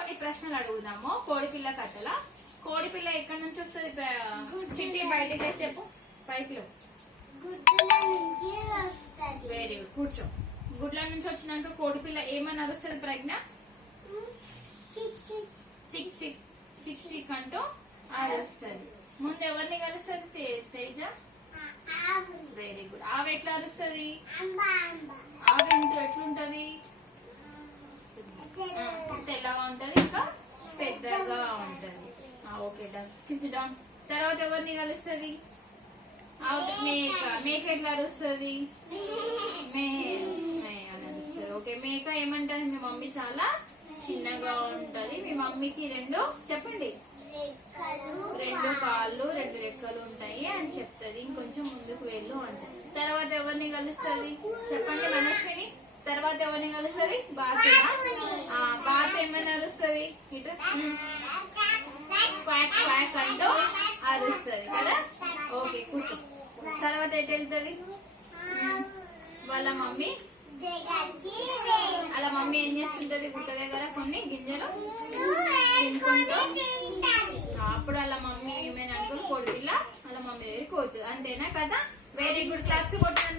కొన్ని ప్రశ్నలు అడుగుదాము కోడిపిల్ల కథల. కోడిపిల్ల ఎక్కడి నుంచి వస్తుంది? చిట్టి బయటకి వేసి చెప్పు. పైకి వెరీ గుడ్, కూర్చో. గుడ్ల నుంచి వచ్చినాక కోడిపిల్ల ఏమని అరుస్తుంది ప్రజ్ఞ? చిక్ చిక్ చిక్ చిక్ అంటూ అరుస్తుంది. ముందు ఎవరిని కలుస్తుంది? తేజ. Very good. ఆవు ఎట్లా అరుస్తుంది? ఆవు ఎట్లుంటది? తెల్లగా ఉంటది, ఇంకా పెద్దగా ఉంటది. Okay done. Kiss down. తర్వాత ఎవరిని కలుస్తుంది? మేక. మేక ఎట్లా అరుస్తుంది? మే అని అరుస్తుంది. ఓకే, మేక ఏమంటారు? మీ మమ్మీ చాలా చిన్నగా ఉంటది, మీ మమ్మీకి చెప్పండి రెండు కాళ్ళు 2 రెక్కలు ఉంటాయి అని చెప్తుంది. ఇంకొంచెం ముందుకు వెళ్ళు అంటది. తర్వాత ఎవరిని కలుస్తుంది? చెప్పండి మనస్విని. తర్వాత ఎవరిని కలుస్తుంది? బాతునా? బాత్ ఏమైనా అరుస్తుంది? ఇటు క్వాక్ క్వాక్ అంటూ అరుస్తుంది కదా. ఓకే కూర్చో. తర్వాత ఎటు వెళ్తుంది? వాళ్ళ మమ్మీ అలా మమ్మీ ఏం చేస్తుంటది? గుట్ట దగ్గర కొన్ని గింజలు తినుకుంటూ, అప్పుడు అలా మమ్మీ ఏమైనా అనుకుని కోడిపిల్ల అలా మమ్మీ దగ్గరికి పోతుంది. అంతేనా కదా? Very good. క్లాప్స్ కొట్టండి.